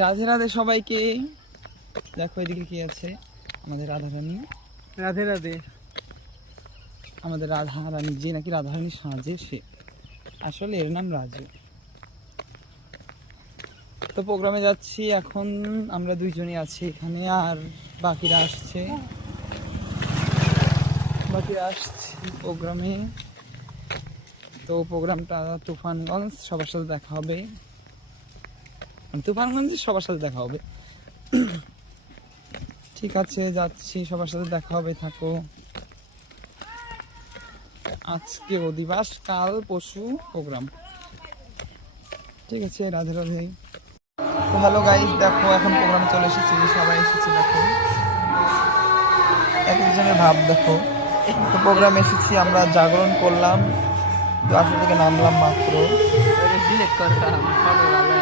রাধে রাধে সবাইকে। দেখো এদিকে কি আছে, আমাদের রাধারানী। রাধে রাধে। আমাদের রাধারানী, যে নাকি রাধারানী সাজে, সে আসলে এর নাম রাজু। তো প্রোগ্রামে যাচ্ছি এখন, আমরা দুইজনই আছি এখানে, আর বাকিরা আসছে প্রোগ্রামে। তো প্রোগ্রামটা তুফানগঞ্জ, সবার সাথে দেখা হবে। তুফানগঞ্জে সবার সাথে দেখা হবে। ঠিক আছে, যাচ্ছি, সবার সাথে দেখা হবে, থাকো। আজকে অধিবাস, কাল পরশু প্রোগ্রাম। ঠিক আছে, রাধে রাধে। তো হ্যালো গাইস, দেখো এখন প্রোগ্রামে চলে এসেছি, সবাই এসেছে, দেখো এক একজনের ভাব দেখো। তো প্রোগ্রামে এসেছি, আমরা জাগরণ করলাম, তো আসলে থেকে নামলাম মাত্র। ডিলেট করতাম ফটো